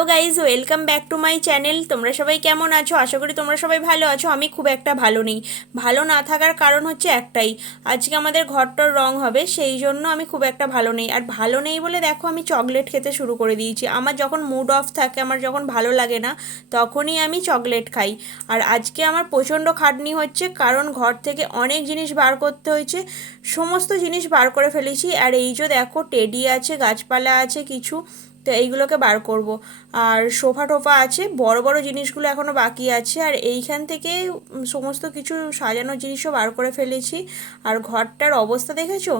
Hello guys, welcome back to my channel. তোমরা সবাই কেমন আছো? আশা করি তোমরা সবাই ভালো আছো। আমি খুব একটা ভালো নেই। ভালো না থাকার কারণ হচ্ছে একটাই, আজকে আমাদের ঘরটার রং হবে, সেই জন্য আমি খুব একটা ভালো নেই। আর ভালো নেই বলে দেখো আমি চকলেট খেতে শুরু করে দিয়েছি। আমার যখন মুড অফ থাকে, আমার যখন ভালো লাগে না, তখনই আমি চকলেট খাই। আর আজকে আমার প্রচণ্ড খাটনি হচ্ছে, কারণ ঘর থেকে অনেক জিনিস বার করতে হয়েছে। সমস্ত জিনিস বার করে ফেলেছি। আর এই যে দেখো, টেডি আছে, গাছপালা আছে কিছু, তো এইগুলোকে বার করব। আর সোফা টোফা আছে, বড় বড় জিনিসগুলো এখনও বাকি আছে। আর এইখান থেকে সমস্ত কিছু সাজানোর জিনিসও বার করে ফেলেছি। আর ঘরটার অবস্থা দেখেছো?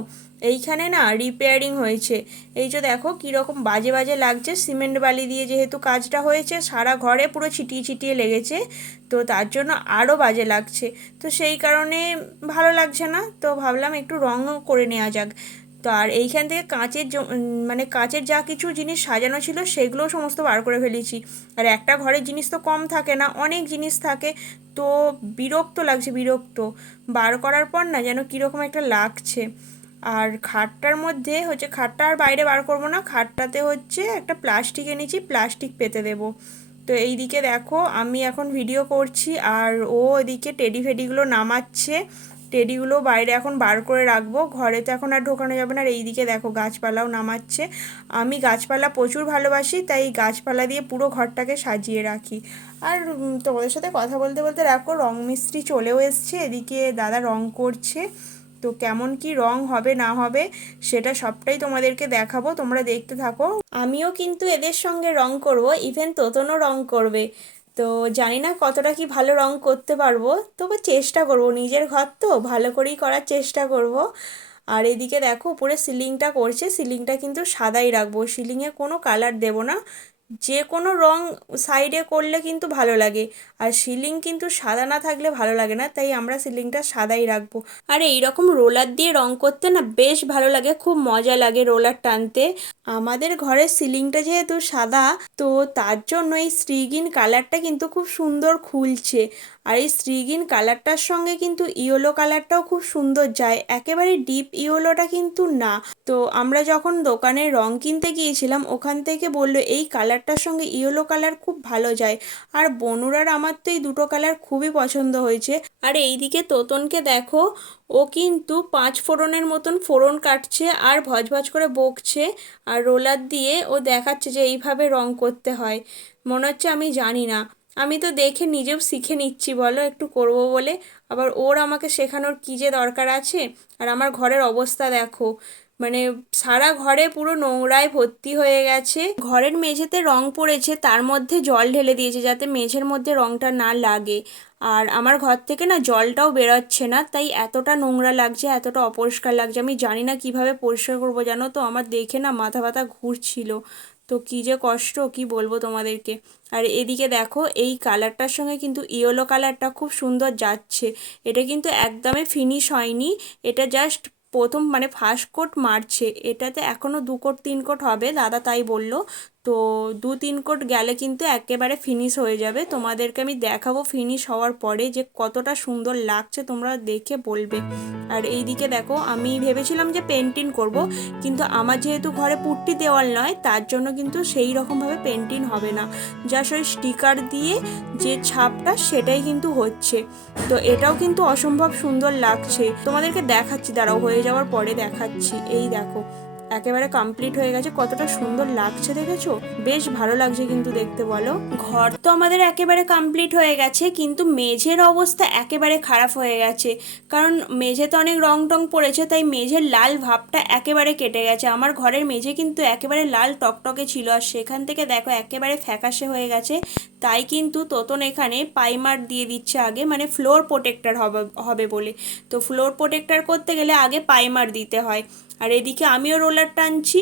এইখানে না রিপেয়ারিং হয়েছে। এই যে দেখো কীরকম বাজে বাজে লাগছে, সিমেন্ট বালি দিয়ে যেহেতু কাজটা হয়েছে, সারা ঘরে পুরো ছিটিয়ে ছিটিয়ে লেগেছে, তো তার জন্য আরও বাজে লাগছে। তো সেই কারণে ভালো লাগছে না, তো ভাবলাম একটু রঙও করে নেওয়া যাক। তো আর এইখান থেকে মানে কাঁচের যা কিছু জিনিস সাজানো ছিল সেগুলোও সমস্ত বার করে ফেলেছি। আর একটা ঘরের জিনিস তো কম থাকে না, অনেক জিনিস থাকে। তো বিরক্ত লাগছে, বিরক্ত বার করার পর না যেন কীরকম একটা লাগছে। আর খাটটার মধ্যে হচ্ছে, খাটটা আর বাইরে বার করবো না, খাটটাতে হচ্ছে একটা প্লাস্টিক এনেছি, প্লাস্টিক পেতে দেবো। তো এই দিকে দেখো আমি এখন ভিডিও করছি, আর ও এদিকে টেডি ফেডিগুলো নামাচ্ছে। টেডিগুলো বাইরে এখন বার করে রাখবো, ঘরে তো এখন আর ঢোকানো যাবে না। আর এইদিকে দেখো গাছপালাও নামাচ্ছে। আমি গাছপালা প্রচুর ভালোবাসি, তাই গাছপালা দিয়ে পুরো ঘরটাকে সাজিয়ে রাখি। আর তোমাদের সাথে কথা বলতে বলতে রাখো, রং মিস্ত্রি চলেও এসছে, এদিকে দাদা রং করছে। তো কেমন কি রং হবে না হবে সেটা সবটাই তোমাদেরকে দেখাবো, তোমরা দেখতে থাকো। আমিও কিন্তু এদের সঙ্গে রং করব, ইভেন তোতনও রং করবে। তো জানি না কতটা কি ভালো রং করতে পারবো, তবে চেষ্টা করব, নিজের ঘর তো ভালো করেই করার চেষ্টা করব। আর এদিকে দেখো উপরে সিলিংটা করছে, সিলিংটা কিন্তু সাদাই রাখবো, সিলিংয়ে কোনো কালার দেব না। যে কোনো রং সাইডে করলে কিন্তু ভালো লাগে, আর সিলিং কিন্তু সাদা না থাকলে ভালো লাগে না, তাই আমরা সিলিংটা সাদাই রাখবো। আর এই রকম রোলার দিয়ে রং করতে না বেশ ভালো লাগে, খুব মজা লাগে রোলার টানতে। আমাদের ঘরের সিলিংটা যেহেতু সাদা, তো তার জন্য এই শ্রীগিন কালারটা কিন্তু খুব সুন্দর খুলছে। আর এই শ্রীগিন কালারটার সঙ্গে কিন্তু ইয়েলো কালারটাও খুব সুন্দর যায়, একেবারে ডিপ ইয়েলোটা কিন্তু না। তো আমরা যখন দোকানে রং কিনতে গিয়েছিলাম, ওখান থেকে বললো এই কালারটার সঙ্গে ইয়েলো কালার খুব ভালো যায়। আর বনুরার আমার তো এই দুটো কালার খুবই পছন্দ হয়েছে। আর এইদিকে তোতনকে দেখো, ও কিন্তু 5 ফোড়নের মতন ফোড়ন কাটছে আর ভজ ভজ করে বকছে। আর রোলার দিয়ে ও দেখাচ্ছে যে এইভাবে রং করতে হয়। মনে হচ্ছে আমি জানি না, আমি তো দেখে নিজেও শিখে নিচ্ছি বলো, একটু করব বলে। আবার ওর আমাকে শেখানোর কী যে দরকার আছে। আর আমার ঘরের অবস্থা দেখো, মানে সারা ঘরে পুরো নোংরায় ভর্তি হয়ে গেছে। ঘরের মেঝেতে রং পড়েছে, তার মধ্যে জল ঢেলে দিয়েছে যাতে মেঝের মধ্যে রংটা না লাগে। আর আমার ঘর থেকে না জলটাও বেরোচ্ছে না, তাই এতটা নোংরা লাগছে, এতটা অপরিষ্কার লাগছে। আমি জানি না কিভাবে পরিষ্কার করবো, জানো তো আমার দেখে না মাথা ব্যথা ঘুরছিল। তো কী যে কষ্ট, কি বলবো তোমাদেরকে। আর এদিকে দেখো এই কালারটার সঙ্গে কিন্তু ইয়েলো কালারটা খুব সুন্দর যাচ্ছে। এটা কিন্তু একদমই ফিনিশ হয়নি, এটা জাস্ট প্রথম মানে ফার্স্ট কোট মারছে, এটাতে এখনও 2 কোট 3 কোট হবে, দাদা তাই বললো। তো 2-3 কোট গেলে কিন্তু একেবারে ফিনিশ হয়ে যাবে। তোমাদেরকে আমি দেখাবো ফিনিশ হওয়ার পরে যে কতটা সুন্দর লাগছে, তোমরা দেখে বলবে। আর এইদিকে দেখো আমি ভেবেছিলাম যে পেন্টিং করব, কিন্তু আমার যেহেতু ঘরে পুট্টি দেওয়াল নয়, তার জন্য কিন্তু সেই রকমভাবে পেন্টিং হবে না, জাস্ট ওই স্টিকার দিয়ে যে ছাপটা সেটাই কিন্তু হচ্ছে। তো এটাও কিন্তু অসম্ভব সুন্দর লাগছে, তোমাদেরকে দেখাচ্ছি, দাঁড়াও হয়ে যাওয়ার পরে দেখাচ্ছি। এই দেখো একেবারে কমপ্লিট হয়ে গেছে, কতটা সুন্দর লাগছে দেখেছো? বেশ ভালো লাগছে কিন্তু দেখতে, বলো। ঘর তো আমাদের একেবারে কমপ্লিট হয়ে গেছে, কিন্তু মেঝের অবস্থা একেবারে খারাপ হয়ে গেছে। কারণ মেঝেতে অনেক রং টং পড়েছে, তাই মেঝের লাল ভাবটা একেবারে কেটে গেছে। আমার ঘরের মেঝে কিন্তু একেবারে লাল টকটকে ছিল, আর সেখান থেকে দেখো একেবারে ফ্যাকাশে হয়ে গেছে। তাই কিন্তু তোতন এখানে পাইমার দিয়ে দিচ্ছে আগে, মানে ফ্লোর প্রোটেক্টর হবে হবে বলে। তো ফ্লোর প্রোটেক্টর করতে গেলে আগে পাইমার দিতে হয়। আর এদিকে আমিও রোলার টানছি,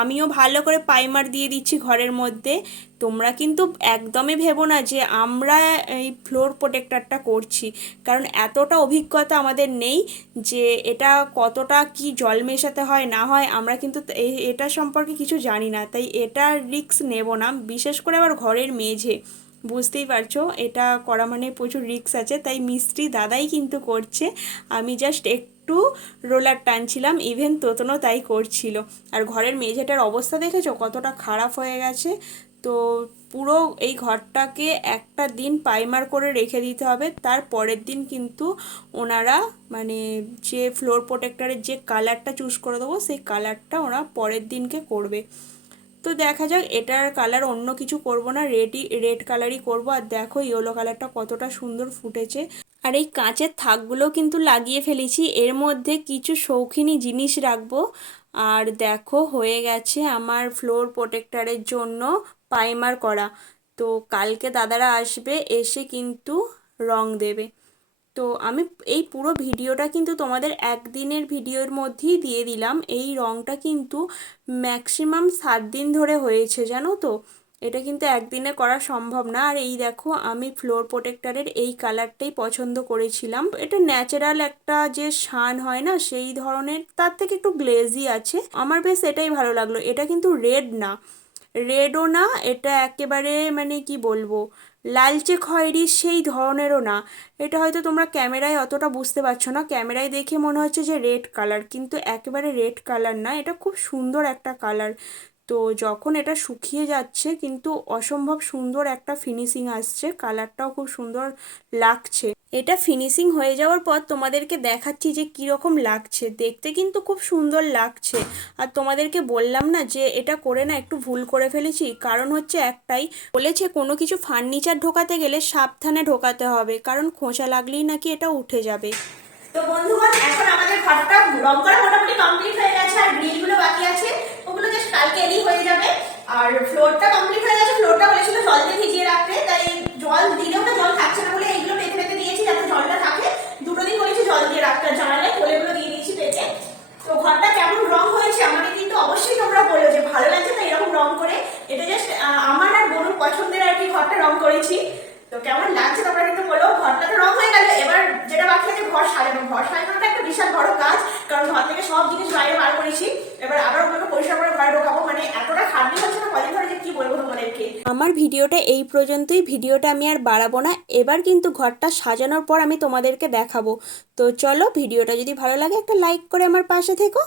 আমিও ভালো করে পাইমার দিয়ে দিচ্ছি ঘরের মধ্যে। তোমরা কিন্তু একদমই ভেবো না যে আমরা এই ফ্লোর প্রোটেক্টরটা করছি, কারণ এতটা অভিজ্ঞতা আমাদের নেই যে এটা কতটা কি জল মেশাতে হয় না হয়, আমরা কিন্তু এটা সম্পর্কে কিছু জানি না, তাই এটা রিস্ক নেব না। বিশেষ করে আবার ঘরের মেঝে, বুঝতেই পারছো এটা করা মানে প্রচুর রিস্ক আছে, তাই মিস্ত্রি দাদাই কিন্তু করছে, আমি জাস্ট একটু একটু রোলার টানছিলাম, ইভেন তোতনও তাই করছিল। আর ঘরের মেঝেটার অবস্থা দেখেছো কতটা খারাপ হয়ে গেছে। তো পুরো এই ঘরটাকে একটা দিন প্রাইমার করে রেখে দিতে হবে, তার পরের দিন কিন্তু ওনারা মানে যে ফ্লোর প্রোটেক্টরের যে কালারটা চুজ করে দেবো সেই কালারটা ওরা পরের দিনকে করবে। তো দেখা যাক, এটার কালার অন্য কিছু করব না, রেড কালারই করব। আর দেখো ইয়েলো কালারটা কতটা সুন্দর ফুটেছে। আর এই কাঁচের থাকগুলো কিন্তু লাগিয়ে ফেলেছি, এর মধ্যে কিছু শৌখিনী জিনিস রাখবো। আর দেখো হয়ে গেছে আমার ফ্লোর প্রোটেক্টরের জন্য প্রাইমার করা। তো কালকে দাদারা আসবে, এসে কিন্তু রং দেবে। তো আমি এই পুরো ভিডিওটা কিন্তু তোমাদের একদিনের ভিডিওর মধ্যেই দিয়ে দিলাম। এই রংটা কিন্তু ম্যাক্সিমাম 7 দিন ধরে হয়েছে, জানো তো। এটা কিন্তু একদিনে করা সম্ভব না। আর এই দেখো আমি ফ্লোর প্রোটেক্টরের এই কালারটাই পছন্দ করেছিলাম। এটা ন্যাচারাল একটা যে শান হয় না সেই ধরনের, তার থেকে একটু গ্লেজি আছে, আমার বেশ এটাই ভালো লাগলো। এটা কিন্তু রেড না, রেডও না, এটা একেবারে মানে কি বলবো লালচে খয়েরি সেই ধরনেরও না। এটা হয়তো তোমরা ক্যামেরায় অতটা বুঝতে পারছো না, ক্যামেরায় দেখে মনে হচ্ছে যে রেড কালার, কিন্তু একেবারে রেড কালার না, এটা খুব সুন্দর একটা কালার। তো যখন এটা শুকিয়ে যাচ্ছে কিন্তু অসম্ভব সুন্দর একটা ফিনিশিং আসছে, কালারটাও খুব সুন্দর লাগছে। এটা ফিনিশিং হয়ে যাওয়ার পর তোমাদেরকে দেখাচ্ছি যে কীরকম লাগছে, দেখতে কিন্তু খুব সুন্দর লাগছে। আর তোমাদেরকে বললাম না যে এটা করে না একটু ভুল করে ফেলেছি, কারণ হচ্ছে একটাই, বলেছে কোনো কিছু ফার্নিচার ঢোকাতে গেলে সাবধানে ঢোকাতে হবে, কারণ খোঁচা লাগলেই নাকি এটা উঠে যাবে। তো বন্ধুগণ, এখন আমাদের ঘরটা রং করা মোটামুটি কমপ্লিট হয়ে গেছে, আর গ্রিলগুলো বাকি আছে, ওগুলো জাস্ট কালকে এলেই হয়ে যাবে। আর ফ্লোরটা কমপ্লিট হয়ে গেছে, ফ্লোরটা বলেছিল জল দিয়ে ভিজিয়ে রাখতে, তাই জল দিলেও না জল থাকছে না বলে এইগুলো পেতে পেতে দিয়েছি যাতে জলটা থাকে। 2টো দিন বলেছি জল দিয়ে রাখতে, জানালায় কোলেগুলো দিয়ে দিয়েছি পেতে। তো ঘরটা কেমন রং হয়েছে আমাকে কিন্তু অবশ্যই তোমরা বলো যে ভালো লাগছে তো এরকম রং করে। এটা জাস্ট আমার আর বনুর পছন্দের আর কি ঘরটা রং করেছি। তো কেমন লাগছে তোমরা কিন্তু বলো। ঘরটা তো রং হয়ে গেল, এবার যেটা বাকি আছে ঘর সাজানো। ঘর সাজানোটা একটা বিশাল বড় কাজ, কারণ ঘর থেকে সব জিনিস বাইরে বার করেছি, এবার আবার ওগুলোকে পরিষ্কার করে ঘরে ঢোকাবো। মানে এতটা খাটনি হচ্ছে না কদিন ধরে যে কি বলবো তোমাদেরকে। আমার ভিডিওটা এই পর্যন্তই, ভিডিওটা আমি আর বাড়াবো না। এবার কিন্তু ঘরটা সাজানোর পর আমি তোমাদেরকে দেখাবো। তো চলো, ভিডিওটা যদি ভালো লাগে একটা লাইক করে আমার পাশে থেকো।